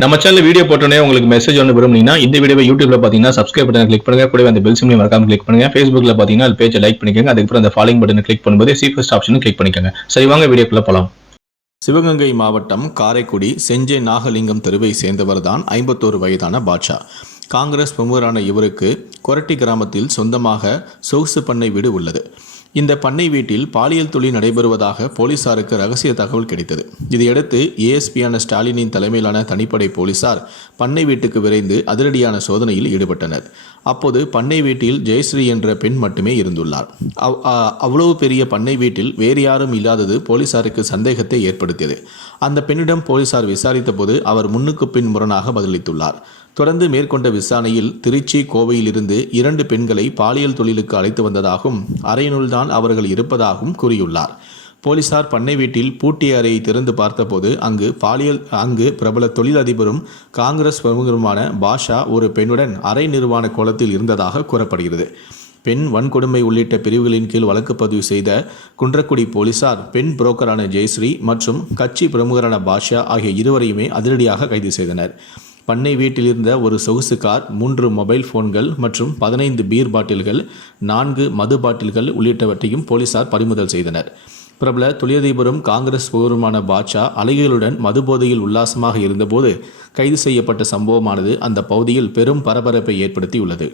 நம்ம channel video போட்டோன்னே உங்களுக்கு மெசேஜ் ஒன்று விரும்புனீங்கன்னா இந்த வீடியோ யூடியூப்ல பார்த்தீங்கன்னா சப்ஸ்கிரைப் பட்டனை கிளிக் பண்ணுங்க. கூட அந்த பெல் சிம்லையும் மறக்காம கிளிக் பண்ணுங்க. ஃபேஸ்புக்ல பார்த்தீங்கன்னா அது பேஜை லைக் பண்ணிக்கோங்க. அதுக்கப்புறம் அந்த ஃபாலோயிங் பட்டனை கிளிக் பண்ணும்போது ஃபர்ஸ்ட் ஆப்ஷனும் கிளிக் பண்ணிக்கோங்க. சரி வாங்க வீடியோக்குள்ள போலாம். சிவகங்கை மாவட்டம் காரைக்குடி செஞ்சே நாகலிங்கம் தெருவை சேர்ந்தவர் தான் ஐம்பத்தோரு வயதான பாட்ஷா. காங்கிரஸ் பிரமுகரான இவருக்கு கொரட்டி கிராமத்தில் சொந்தமாக சொகுசு பண்ணை வீடு உள்ளது. இந்த பண்ணை வீட்டில் பாலியல் தொழில் நடைபெறுவதாக போலீசாருக்கு ரகசிய தகவல் கிடைத்தது. இதையடுத்து ஏஎஸ்பியான ஸ்டாலினின் தலைமையிலான தனிப்படை போலீசார் பண்ணை வீட்டுக்கு விரைந்து அதிரடியான சோதனையில் ஈடுபட்டனர். அப்போது பண்ணை வீட்டில் ஜெயஸ்ரீ என்ற பெண் மட்டுமே இருந்துள்ளார். அவ்- அ- அவ்வளவு பெரிய பண்ணை வீட்டில் வேறு யாரும் இல்லாதது போலீசாருக்கு சந்தேகத்தை ஏற்படுத்தியது. அந்த பெண்ணிடம் போலீசார் விசாரித்தபோது அவர் முன்னுக்கு பின் முரணாக பதிலளித்துள்ளார். தொடர்ந்து மேற்கொண்ட விசாரணையில் திருச்சி கோவையிலிருந்து இரண்டு பெண்களை பாலியல் தொழிலுக்கு அழைத்து வந்ததாகவும் அறையினுள்தான் அவர்கள் இருப்பதாகவும் கூறியுள்ளார். போலீசார் பண்ணை வீட்டில் பூட்டிய அறையை திறந்து பார்த்தபோது அங்கு பாலியல் அங்கு பிரபல தொழிலதிபரும் காங்கிரஸ் பிரமுகருமான பாஷா ஒரு பெண்ணுடன் அறை நிர்வாண கோலத்தில் இருந்ததாக கூறப்படுகிறது. பெண் வன்கொடுமை உள்ளிட்ட பிரிவுகளின் கீழ் வழக்கு பதிவு செய்த குன்றக்குடி போலீசார் பெண் புரோக்கரான ஜெயஸ்ரீ மற்றும் கட்சி பிரமுகரான பாஷா ஆகிய இருவரையுமே அதிரடியாக கைது செய்தனர். பண்ணை வீட்டில் இருந்த ஒரு சொகுசு கார் மூன்று மொபைல் போன்கள் மற்றும் பதினைந்து பீர் பாட்டில்கள் நான்கு மது பாட்டில்கள் உள்ளிட்டவற்றையும் போலீசார் பறிமுதல் செய்தனர். பிரபல தொழிலதிபரும் காங்கிரஸ் புகருமான பாட்ஷா அலைகளுடன் மதுபோதையில் உல்லாசமாக இருந்தபோது கைது செய்யப்பட்ட சம்பவமானது அந்த பகுதியில் பெரும் பரபரப்பை ஏற்படுத்தியுள்ளது.